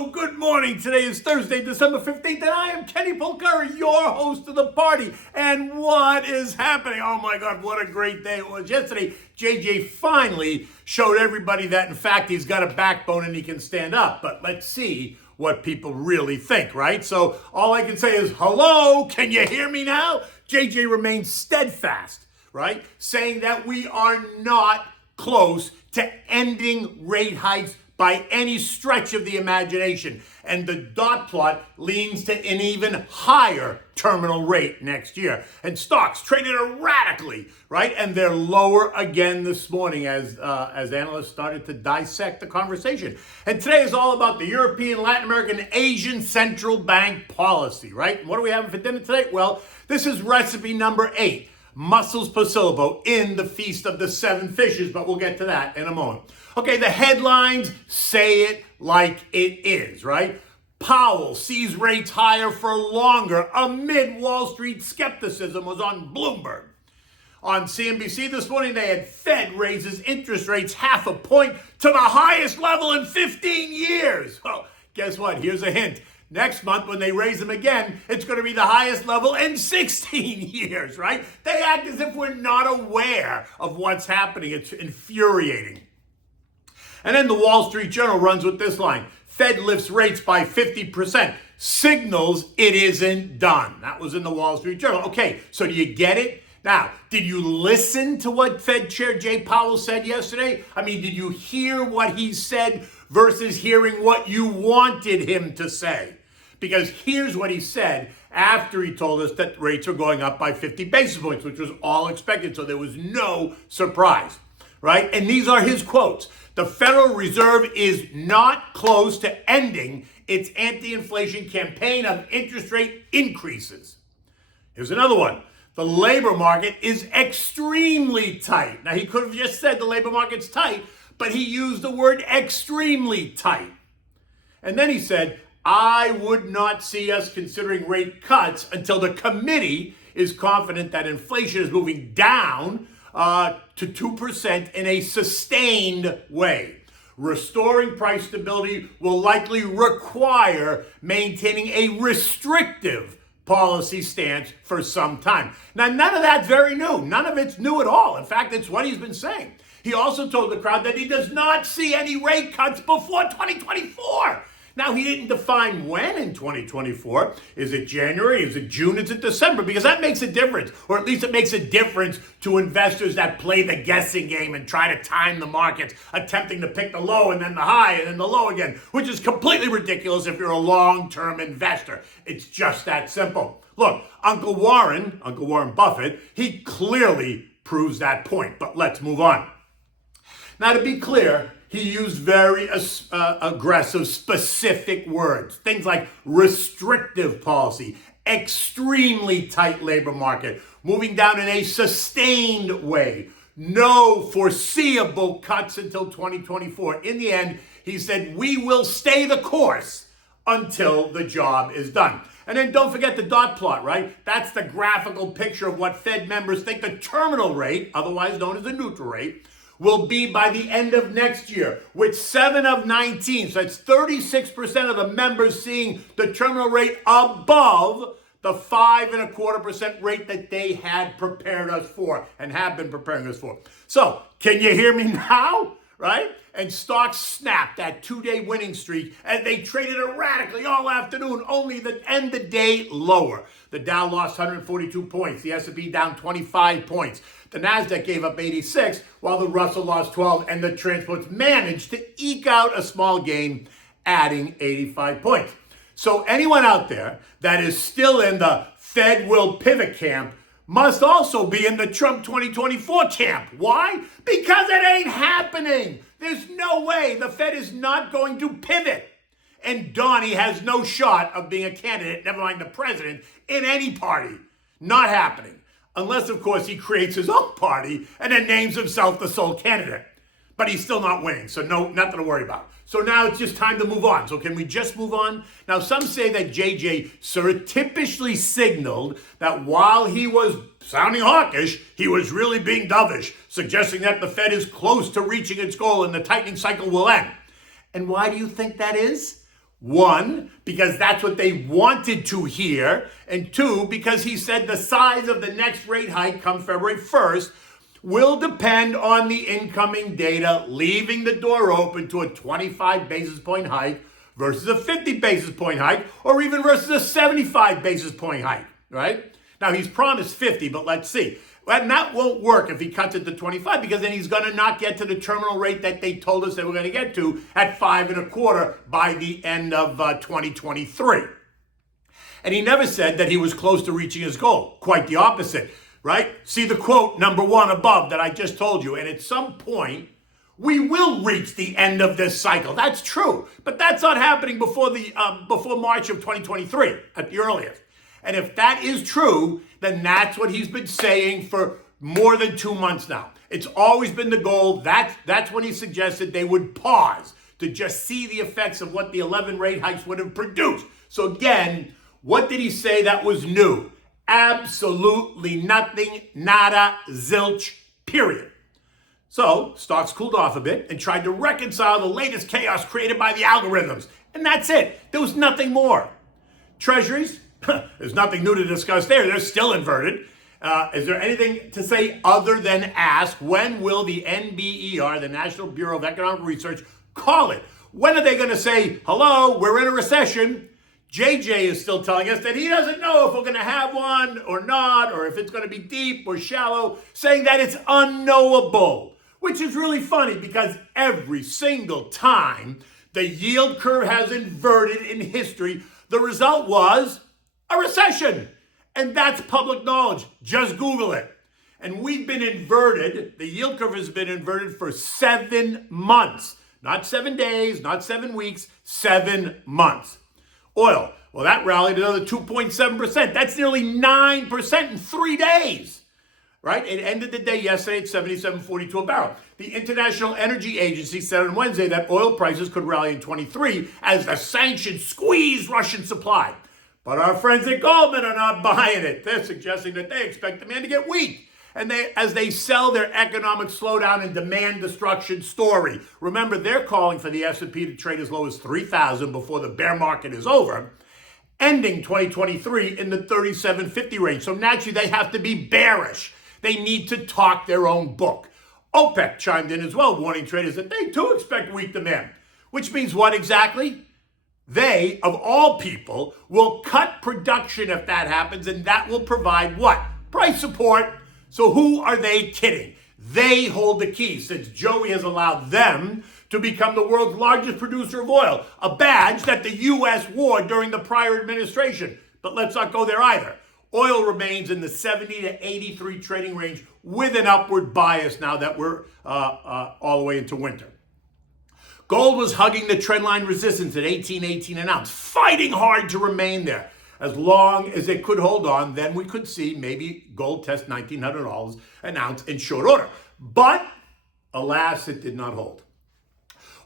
Hello, good morning. Today is Thursday, December 15th, and I am Kenny Polcari, your host of the party. And what is happening? Oh my God, what a great day it was yesterday. JJ finally showed everybody that, in fact, he's got a backbone and he can stand up. But let's see what people really think, right? So all I can say is, hello, can you hear me now? JJ remains steadfast, right? Saying that we are not close to ending rate hikes by any stretch of the imagination. And the dot plot leans to an even higher terminal rate next year. And stocks traded erratically, right? And they're lower again this morning as analysts started to dissect the conversation. And today is all about the European, Latin American, Asian central bank policy, right? What are we having for dinner today? Well, this is recipe number 8. Mussels Posillipo in the Feast of the Seven Fishes, but we'll get to that in a moment. Okay, the headlines say it like it is, right? Powell sees rates higher for longer amid Wall Street skepticism was on Bloomberg. On CNBC this morning, they had Fed raises interest rates 0.5 point to the highest level in 15 years. Well, guess what? Here's a hint. Next month, when they raise them again, it's going to be the highest level in 16 years, right? They act as if we're not aware of what's happening. It's infuriating. And then the Wall Street Journal runs with this line. Fed lifts rates by 50%. Signals it isn't done. That was in the Wall Street Journal. Okay, so do you get it? Now, did you listen to what Fed Chair Jay Powell said yesterday? I mean, did you hear what he said versus hearing what you wanted him to say? Because here's what he said after he told us that rates are going up by 50 basis points, which was all expected, so there was no surprise, right? And these are his quotes. The Federal Reserve is not close to ending its anti-inflation campaign of interest rate increases. Here's another one. The labor market is extremely tight. Now, he could have just said the labor market's tight, but he used the word extremely tight. And then he said, I would not see us considering rate cuts until the committee is confident that inflation is moving down to 2% in a sustained way. Restoring price stability will likely require maintaining a restrictive policy stance for some time. Now, none of that's very new. None of it's new at all. In fact, it's what he's been saying. He also told the crowd that he does not see any rate cuts before 2024. Now, he didn't define when in 2024. Is it January? Is it June? Is it December? Because that makes a difference, or at least it makes a difference to investors that play the guessing game and try to time the markets, attempting to pick the low and then the high and then the low again, which is completely ridiculous if you're a long-term investor. It's just that simple. Look, Uncle Warren Buffett, he clearly proves that point, but let's move on. Now, to be clear, he used very aggressive, specific words. Things like restrictive policy, extremely tight labor market, moving down in a sustained way, no foreseeable cuts until 2024. In the end, he said, we will stay the course until the job is done. And then don't forget the dot plot, right? That's the graphical picture of what Fed members think the terminal rate, otherwise known as the neutral rate, will be by the end of next year, with 7 of 19. So that's 36% of the members seeing the terminal rate above the 5.25% rate that they had prepared us for and have been preparing us for. So can you hear me now, right? And stocks snapped that 2-day winning streak and they traded erratically all afternoon, only to end the day lower. The Dow lost 142 points, the S&P down 25 points. The Nasdaq gave up 86, while the Russell lost 12, and the transports managed to eke out a small gain, adding 85 points. So anyone out there that is still in the Fed will pivot camp must also be in the Trump 2024 camp. Why? Because it ain't happening. There's no way the Fed is not going to pivot. And Donnie has no shot of being a candidate, never mind the president, in any party. Not happening. Unless, of course, he creates his own party and then names himself the sole candidate. But he's still not winning, so nothing to worry about. So now it's just time to move on. So can we just move on? Now, some say that JJ surreptitiously signaled that while he was sounding hawkish, he was really being dovish, suggesting that the Fed is close to reaching its goal and the tightening cycle will end. And why do you think that is? One, because that's what they wanted to hear. And two, because he said the size of the next rate hike come February 1st will depend on the incoming data, leaving the door open to a 25 basis point hike versus a 50 basis point hike, or even versus a 75 basis point hike, right? Now, he's promised 50, but let's see. And that won't work if he cuts it to 25, because then he's going to not get to the terminal rate that they told us they were going to get to at 5.25 by the end of 2023. And he never said that he was close to reaching his goal. Quite the opposite, right? See the quote number 1 above that I just told you. And at some point, we will reach the end of this cycle. That's true. But that's not happening before March of 2023 at the earliest. And if that is true, then that's what he's been saying for more than 2 months now. It's always been the goal. That's when he suggested they would pause to just see the effects of what the 11 rate hikes would have produced. So again, what did he say that was new? Absolutely nothing, nada, zilch, period. So stocks cooled off a bit and tried to reconcile the latest chaos created by the algorithms. And that's it. There was nothing more. Treasuries, there's nothing new to discuss there. They're still inverted. Is there anything to say other than ask, when will the NBER, the National Bureau of Economic Research, call it? When are they going to say, hello, we're in a recession? JJ is still telling us that he doesn't know if we're going to have one or not, or if it's going to be deep or shallow, saying that it's unknowable, which is really funny because every single time the yield curve has inverted in history, the result was a recession. And that's public knowledge. Just Google it. And we've been inverted. The yield curve has been inverted for 7 months. Not 7 days, not 7 weeks, 7 months. Oil, well, that rallied another 2.7%. That's nearly 9% in 3 days, right? It ended the day yesterday at $77.42 a barrel. The International Energy Agency said on Wednesday that oil prices could rally in 23 as the sanctions squeeze Russian supply. But our friends at Goldman are not buying it. They're suggesting that they expect demand to get weak. And as they sell their economic slowdown and demand destruction story. Remember, they're calling for the S&P to trade as low as 3,000 before the bear market is over, ending 2023 in the 3750 range. So naturally, they have to be bearish. They need to talk their own book. OPEC chimed in as well, warning traders that they too expect weak demand. Which means what exactly? They, of all people, will cut production if that happens, and that will provide what? Price support. So who are they kidding? They hold the key since Joey has allowed them to become the world's largest producer of oil, a badge that the U.S. wore during the prior administration. But let's not go there either. Oil remains in the 70 to 83 trading range with an upward bias now that we're all the way into winter. Gold was hugging the trendline resistance at 18.18 an ounce, fighting hard to remain there. As long as it could hold on, then we could see maybe gold test $1,900 an ounce in short order. But alas, it did not hold.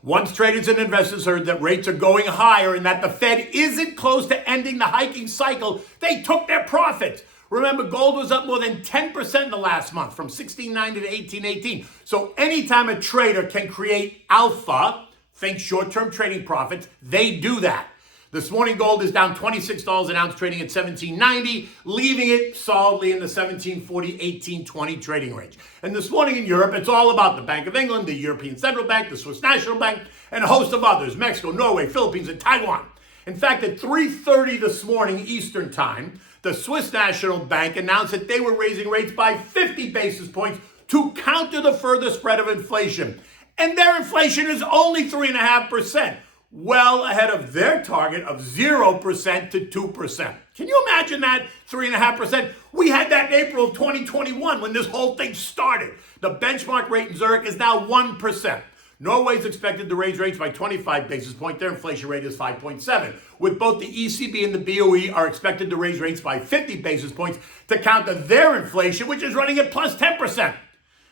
Once traders and investors heard that rates are going higher and that the Fed isn't close to ending the hiking cycle, they took their profits. Remember, gold was up more than 10% in the last month, from 16.90 to 18.18. So anytime a trader can create alpha, think short-term trading profits, they do that. This morning, gold is down $26 an ounce, trading at $17.90, leaving it solidly in the $17.40, $18.20 trading range. And this morning in Europe, it's all about the Bank of England, the European Central Bank, the Swiss National Bank, and a host of others, Mexico, Norway, Philippines, and Taiwan. In fact, at 3:30 this morning Eastern Time, the Swiss National Bank announced that they were raising rates by 50 basis points to counter the further spread of inflation. And their inflation is only 3.5%. Well ahead of their target of 0% to 2%. Can you imagine that? 3.5%? We had that in April of 2021 when this whole thing started. The benchmark rate in Zurich is now 1%. Norway is expected to raise rates by 25 basis points. Their inflation rate is 5.7. With both the ECB and the BOE are expected to raise rates by 50 basis points to counter their inflation, which is running at plus 10%.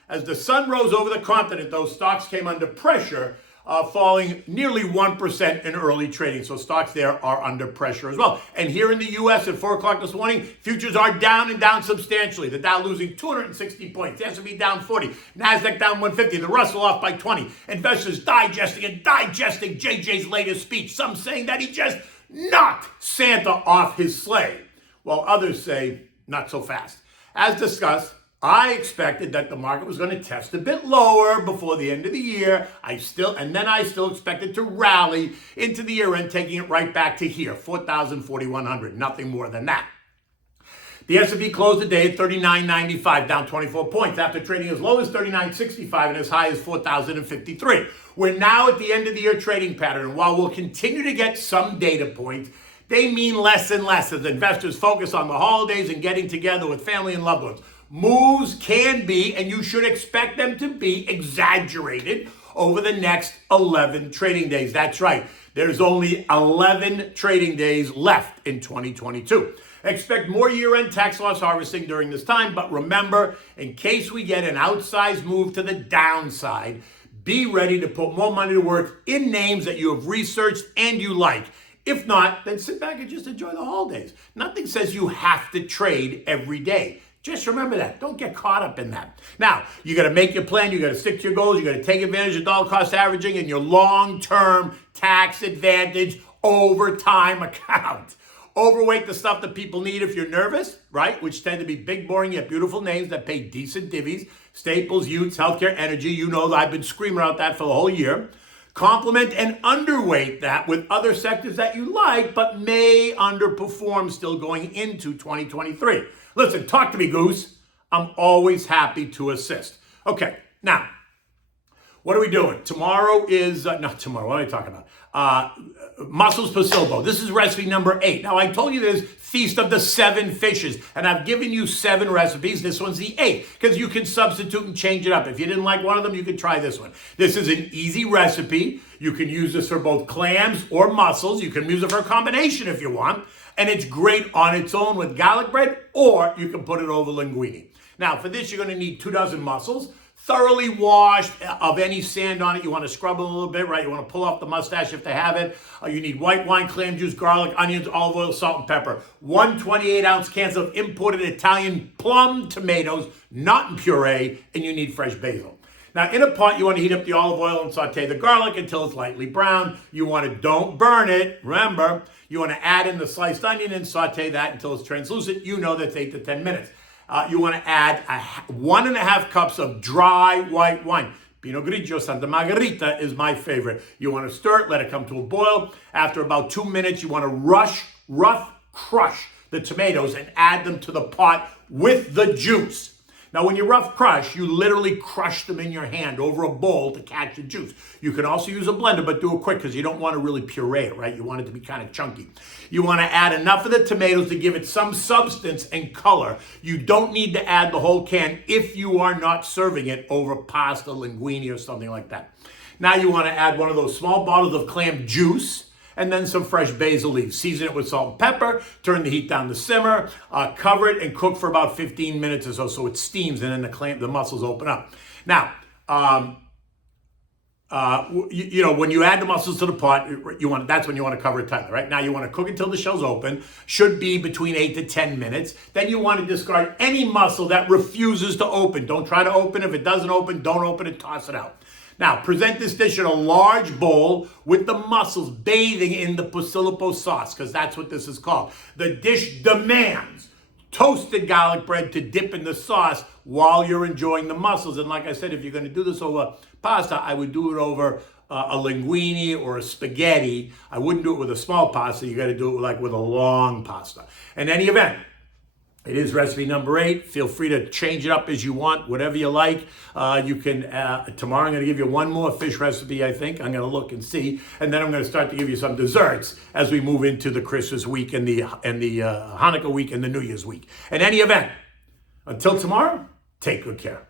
As the sun rose over the continent, those stocks came under pressure falling nearly 1% in early trading. So stocks there are under pressure as well. And here in the U.S. at 4 o'clock this morning, futures are down and down substantially. The Dow losing 260 points. The S&P down 40. NASDAQ down 150. The Russell off by 20. Investors digesting JJ's latest speech. Some saying that he just knocked Santa off his sleigh, while others say not so fast. As discussed, I expected that the market was going to test a bit lower before the end of the year. I still expected to rally into the year end, taking it right back to here, 4,000, 4,100, nothing more than that. The S&P closed the day at 39.95, down 24 points, after trading as low as 39.65 and as high as 4,053. We're now at the end of the year trading pattern, and while we'll continue to get some data points, they mean less and less as investors focus on the holidays and getting together with family and loved ones. Moves can be, and you should expect them to be, exaggerated over the next 11 trading days. That's right. There's only 11 trading days left in 2022. Expect more year-end tax loss harvesting during this time, but remember, in case we get an outsized move to the downside, be ready to put more money to work in names that you have researched and you like. If not, then sit back and just enjoy the holidays. Nothing says you have to trade every day. Just remember that. Don't get caught up in that. Now, you got to make your plan. You got to stick to your goals. You got to take advantage of dollar cost averaging and your long-term tax advantage over time account. Overweight the stuff that people need if you're nervous, right? Which tend to be big, boring, yet beautiful names that pay decent divvies. Staples, Utes, Healthcare, Energy. You know that I've been screaming out that for the whole year. Complement and underweight that with other sectors that you like, but may underperform still going into 2023. Listen, talk to me, Goose. I'm always happy to assist. Okay, now, what are we doing? Tomorrow is, not tomorrow, what am I talking about? Mussels Posillipo. This is recipe number 8. Now, I told you there's Feast of the 7 Fishes, and I've given you 7 recipes. This one's the 8th, because you can substitute and change it up. If you didn't like one of them, you can try this one. This is an easy recipe. You can use this for both clams or mussels. You can use it for a combination if you want, and it's great on its own with garlic bread, or you can put it over linguine. Now, for this, you're going to need 2 dozen mussels, thoroughly washed of any sand on it. You want to scrub it a little bit, right? You want to pull off the mustache if they have it. You need white wine, clam juice, garlic, onions, olive oil, salt, and pepper. 1 28-ounce cans of imported Italian plum tomatoes, not in puree, and you need fresh basil. Now, in a pot, you want to heat up the olive oil and saute the garlic until it's lightly brown. You want to, don't burn it, remember. You want to add in the sliced onion and saute that until it's translucent. You know that's 8 to 10 minutes. You want to add 1.5 cups of dry white wine. Pinot Grigio Santa Margherita is my favorite. You want to stir it, let it come to a boil. After about 2 minutes, you want to rough crush the tomatoes and add them to the pot with the juice. Now, when you rough crush, you literally crush them in your hand over a bowl to catch the juice. You can also use a blender, but do it quick because you don't want to really puree it, right? You want it to be kind of chunky. You want to add enough of the tomatoes to give it some substance and color. You don't need to add the whole can if you are not serving it over pasta, linguine, or something like that. Now you want to add one of those small bottles of clam juice, and then some fresh basil leaves. Season it with salt and pepper, turn the heat down to simmer, cover it and cook for about 15 minutes or so it steams, and then the mussels open up. Now, when you add the mussels to the pot, that's when you want to cover it tightly, right? Now you want to cook until the shell's open, should be between 8 to 10 minutes. Then you want to discard any mussel that refuses to open. Don't try to open. If it doesn't open, don't open it, toss it out. Now, present this dish in a large bowl with the mussels bathing in the Posillipo sauce, because that's what this is called. The dish demands toasted garlic bread to dip in the sauce while you're enjoying the mussels. And like I said, if you're going to do this over pasta, I would do it over a linguine or a spaghetti. I wouldn't do it with a small pasta. You got to do it like with a long pasta. In any event, it is recipe number 8. Feel free to change it up as you want, whatever you like. You can, tomorrow I'm going to give you one more fish recipe, I think. I'm going to look and see. And then I'm going to start to give you some desserts as we move into the Christmas week and the Hanukkah week and the New Year's week. In any event, until tomorrow, take good care.